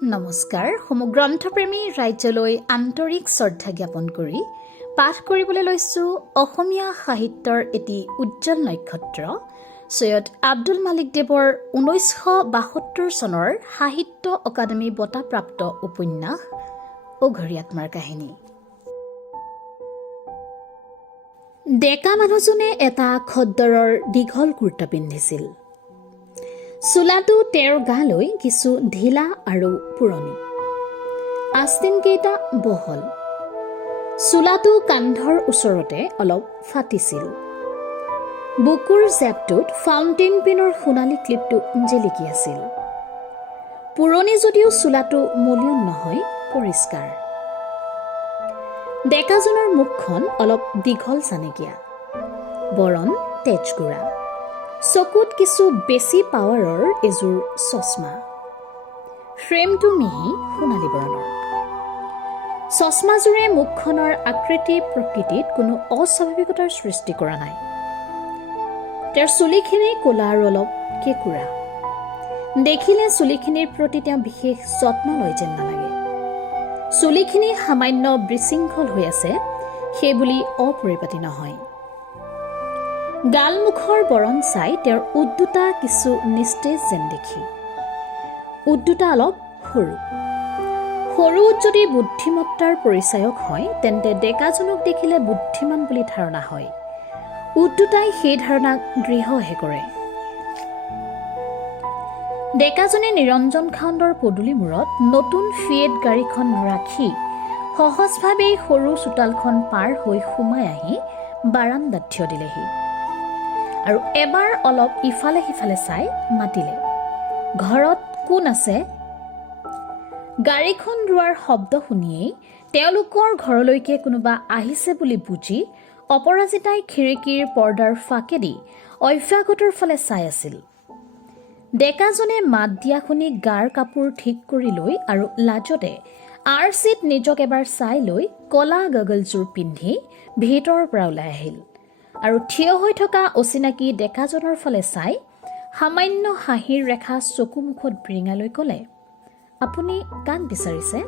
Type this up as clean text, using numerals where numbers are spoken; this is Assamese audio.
নমস্কাৰ। সমগ্ৰন্থপ্ৰেমী ৰাজ্যলৈ আন্তৰিক শ্ৰদ্ধা জ্ঞাপন কৰি পাঠ কৰিবলৈ লৈছোঁ অসমীয়া সাহিত্যৰ এটি উজ্জ্বল নক্ষত্ৰ সৈয়দ আব্দুল মালিক দেৱৰ 1972 চনৰ সাহিত্য অকাডেমী বঁটাপ্ৰাপ্ত উপন্যাস অঘৰী আত্মাৰ কাহিনী। ডেকা মানুহজনে এটা খদ্দৰৰ দীঘল কুৰ্তা পিন্ধিছিল। চোলাটো তেওঁৰ গালৈ কিছু ঢিলা আৰু পুৰণি, আস্তিনকেইটা বহল। চোলাটো কান্ধৰ ওচৰতে অলপ ফাটিছিল। বুকুৰ জেপটোত ফাউণ্টেইন পেনৰ সোণালী ক্লিপটো জিলিকি আছিল। পুৰণি যদিও চোলাটো মলিয়ন নহয়, পৰিষ্কাৰ। ডেকাজনৰ মুখখন অলপ দীঘল চানেকীয়া, বৰণ তেজগুৰা। চকুত কিছু বেছি পাৱাৰৰ এযোৰ চশমা, ফ্ৰেমটো মিহি সোণালী বৰণৰ। চশমাযোৰে মুখখনৰ আকৃতি প্ৰকৃতিত কোনো অস্বাভাৱিকতাৰ সৃষ্টি কৰা নাই। তেওঁৰ চুলিখিনি ক'লা আৰু অলপ কেঁকুৰা। দেখিলে চুলিখিনিৰ প্ৰতি তেওঁ বিশেষ যত্ন লয় যেন নালাগে। চুলিখিনি সামান্য বিশৃংখল হৈ আছে সেইবুলি অপৰিপাটি নহয়। গালমুখৰ বৰণ চাই তেওঁৰ উঠ দুটা কিছু নিস্তেজ যেন দেখি। উঠ দুটা অলপ সৰু। সৰু উঠ যদি বুদ্ধিমত্তাৰ পৰিচায়ক হয়, তেন্তে ডেকাজনক দেখিলে বুদ্ধিমান বুলি ধাৰণা হয়। উঠ দুটাই সেই ধাৰণাক দৃঢ়হে কৰে। ডেকাজনে নিৰঞ্জন খাউণ্ডৰ পদূলি মূৰত নতুন ফিয়েট গাড়ীখন ৰাখি সহজভাৱেই সৰু চোতালখন পাৰ হৈ সোমাই আহি বাৰান্দাত থিয় দিলেহি আৰু এবাৰ অলপ ইফালে সিফালে চাই মাতিলে, ঘৰত কোন আছে? গাড়ীখন ৰোৱাৰ শব্দ শুনিয়েই তেওঁলোকৰ ঘৰলৈকে কোনোবা আহিছে বুলি বুজি অপৰাজিতাই খিৰিকীৰ পৰ্দাৰ ফাঁকেদি অভ্যাগতৰ ফালে চাই আছিল। ডেকাজনে মাত দিয়া শুনি গাৰ কাপোৰ ঠিক কৰি লৈ আৰু লাজতে আৰচিত নিজক এবাৰ চাই লৈ কলা গগলযোৰ পিন্ধি ভিতৰৰ পৰা ওলাই আহিল আৰু থিয় হৈ থকা অচিনাকি ডেকাজনৰ ফালে চাই সামান্য হাঁহিৰ ৰেখা চকুমুখত বিৰিঙালৈ ক'লে, আপুনি কাক বিচাৰিছে?